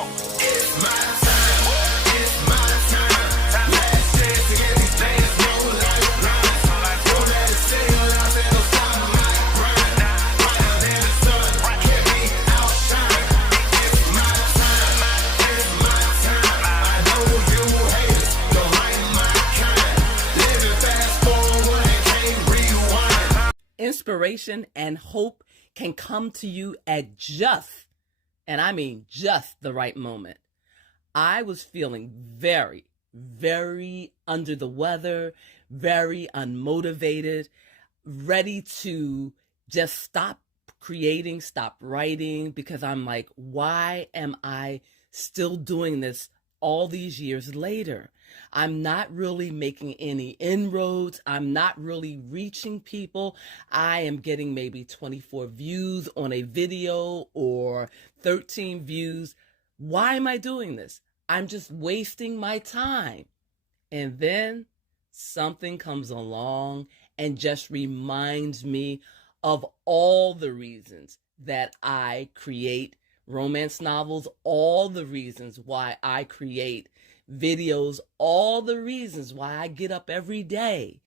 on. It's my time. It's my time. Last chance to get these things no lifeline. Don't let it sail out there, no stop my grind. Brighter than the sun, can't be outshine. It's my time. It's my time. I know you haters don't like my kind. Living fast forward, can't rewind. Inspiration and hope can come to you at just, and I mean just, the right moment. I was feeling very, very under the weather, very unmotivated, ready to just stop creating, stop writing, because I'm like, why am I still doing this all these years later? I'm not really making any inroads. I'm not really reaching people. I am getting maybe 24 views on a video or 13 views. Why am I doing this? I'm just wasting my time. And then something comes along and just reminds me of all the reasons that I create romance novels, all the reasons why I create videos, all the reasons why I get up every day.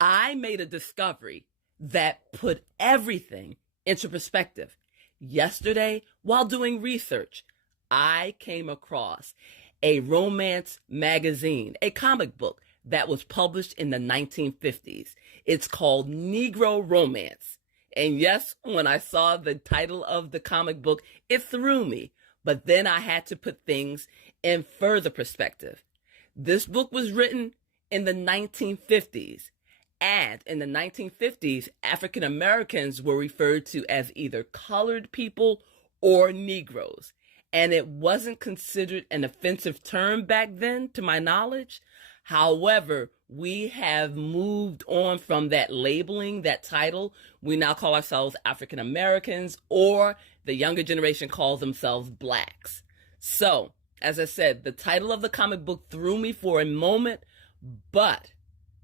I made a discovery that put everything into perspective. Yesterday, while doing research, I came across a romance magazine, a comic book that was published in the 1950s. It's called Negro Romance. And yes, when I saw the title of the comic book, it threw me. But then I had to put things in further perspective. This book was written in the 1950s. And in the 1950s, African Americans were referred to as either colored people or Negroes. And it wasn't considered an offensive term back then, to my knowledge. However, we have moved on from that labeling, that title. We now call ourselves African Americans, or the younger generation calls themselves blacks. So, as I said, the title of the comic book threw me for a moment, but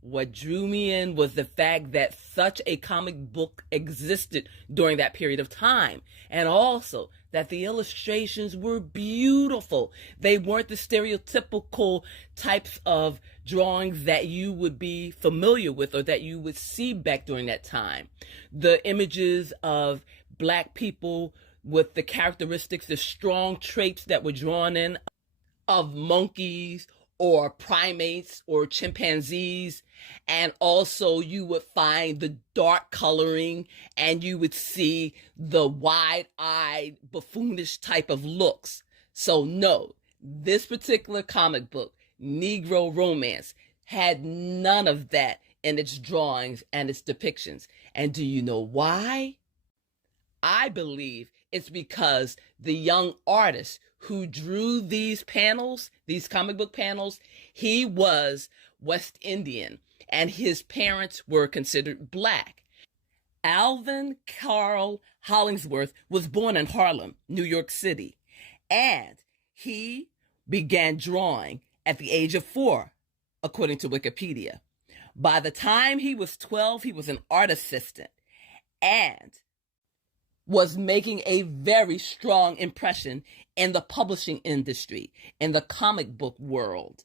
what drew me in was the fact that such a comic book existed during that period of time. And also that the illustrations were beautiful. They weren't the stereotypical types of drawings that you would be familiar with or that you would see back during that time. The images of black people with the characteristics, the strong traits that were drawn in of monkeys or primates or chimpanzees. And also you would find the dark coloring and you would see the wide-eyed, buffoonish type of looks. So no, this particular comic book, Negro Romance, had none of that in its drawings and its depictions. And do you know why? I believe it's because the young artist who drew these panels, these comic book panels, he was West Indian and his parents were considered black. Alvin Carl Hollingsworth was born in Harlem, New York City, and he began drawing at the age of 4, according to Wikipedia. By the time he was 12, he was an art assistant and was making a very strong impression in the publishing industry, in the comic book world.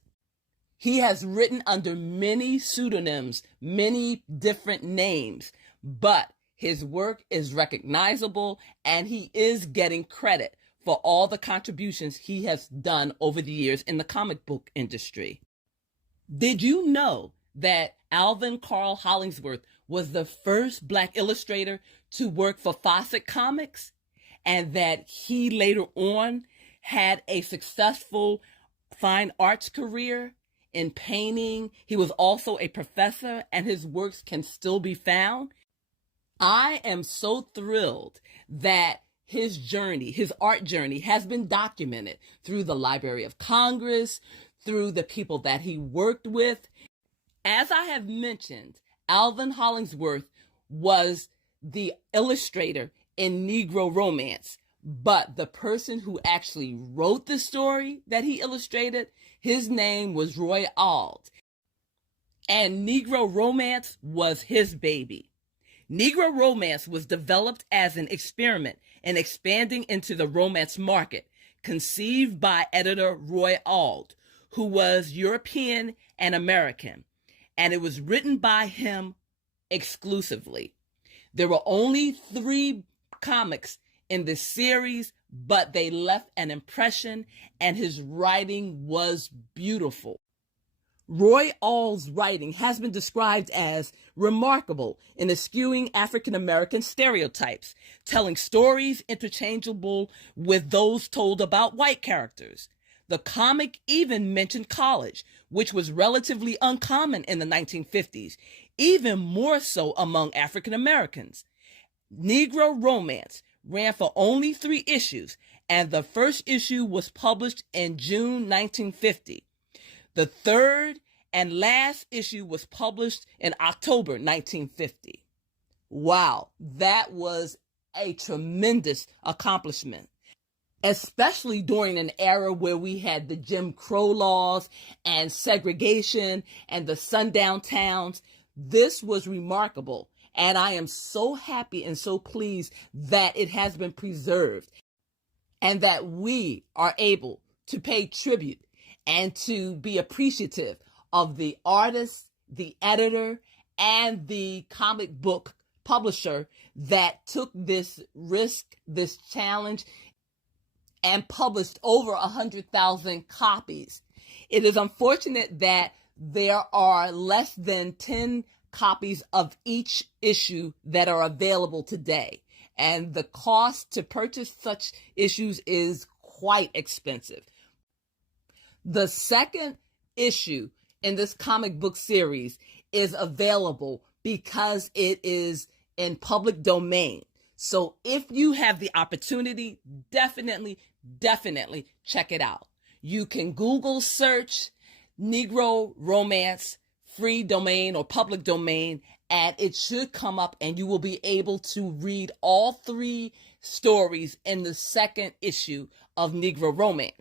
He has written under many pseudonyms, many different names, but his work is recognizable and he is getting credit for all the contributions he has done over the years in the comic book industry. Did you know that Alvin Carl Hollingsworth was the first black illustrator to work for Fawcett Comics, and that he later on had a successful fine arts career in painting? He was also a professor and his works can still be found. I am so thrilled that his journey, his art journey, has been documented through the Library of Congress, through the people that he worked with. As I have mentioned, Alvin Hollingsworth was the illustrator in Negro Romance, but the person who actually wrote the story that he illustrated, his name was Roy Auld, and Negro Romance was his baby. Negro Romance was developed as an experiment in expanding into the romance market, conceived by editor Roy Auld, who was European and American, and it was written by him exclusively. There were only 3 comics in this series, but they left an impression, and his writing was beautiful. Roy Auld's writing has been described as remarkable in eschewing African American stereotypes, telling stories interchangeable with those told about white characters. The comic even mentioned college, which was relatively uncommon in the 1950s, even more so among African Americans. Negro Romance ran for only 3 issues, and the first issue was published in June 1950. The third and last issue was published in October 1950. Wow, that was a tremendous accomplishment, especially during an era where we had the Jim Crow laws and segregation and the sundown towns. This was remarkable, and I am so happy and so pleased that it has been preserved and that we are able to pay tribute and to be appreciative of the artist, the editor, and the comic book publisher that took this risk, this challenge, and published over 100,000 copies. It is unfortunate that there are less than 10 copies of each issue that are available today, and the cost to purchase such issues is quite expensive. The second issue in this comic book series is available because it is in public domain. So if you have the opportunity, definitely check it out. You can Google search Negro Romance free domain or public domain, and it should come up, and you will be able to read all 3 stories in the second issue of Negro Romance.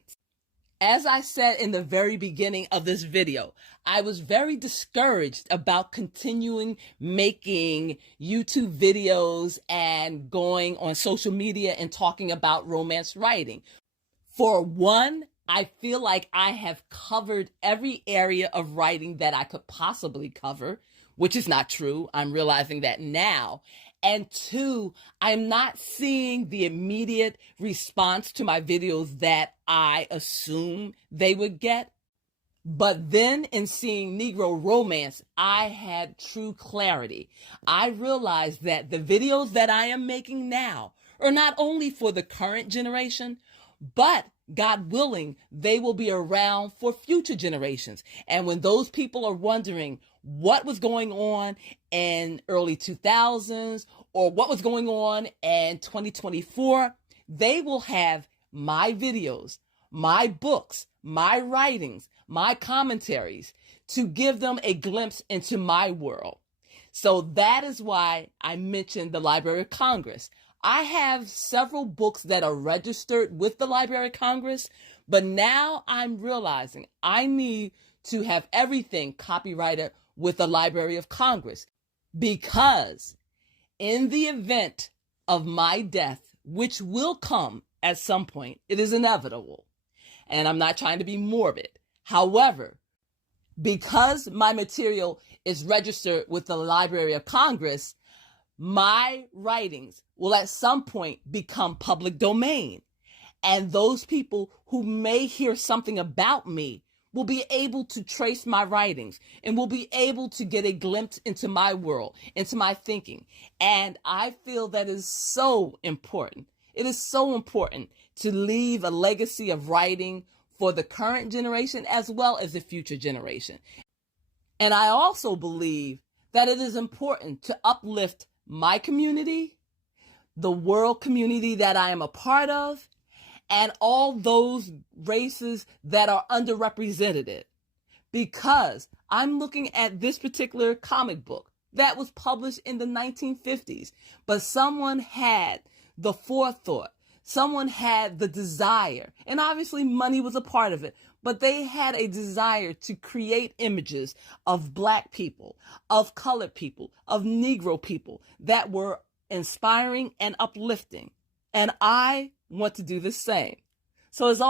As I said in the very beginning of this video, I was very discouraged about continuing making YouTube videos and going on social media and talking about romance writing. For one, I feel like I have covered every area of writing that I could possibly cover, which is not true. I'm realizing that now. And 2, I'm not seeing the immediate response to my videos that I assume they would get. But then in seeing Negro Romance, I had true clarity. I realized that the videos that I am making now are not only for the current generation, but God willing, they will be around for future generations. And when those people are wondering what was going on in early 2000s or what was going on in 2024, they will have my videos, my books, my writings, my commentaries to give them a glimpse into my world. So that is why I mentioned the Library of Congress. I have several books that are registered with the Library of Congress, but now I'm realizing I need to have everything copyrighted with the Library of Congress, because in the event of my death, which will come at some point, it is inevitable, and I'm not trying to be morbid. However, because my material is registered with the Library of Congress, my writings will at some point become public domain. And those people who may hear something about me will be able to trace my writings and will be able to get a glimpse into my world, into my thinking. And I feel that is so important. It is so important to leave a legacy of writing for the current generation as well as the future generation. And I also believe that it is important to uplift my community, the world community that I am a part of, and all those races that are underrepresented. Because I'm looking at this particular comic book that was published in the 1950s, but someone had the forethought, someone had the desire, and obviously money was a part of it, but they had a desire to create images of Black people, of colored people, of Negro people that were inspiring and uplifting. And I want to do the same. So it's all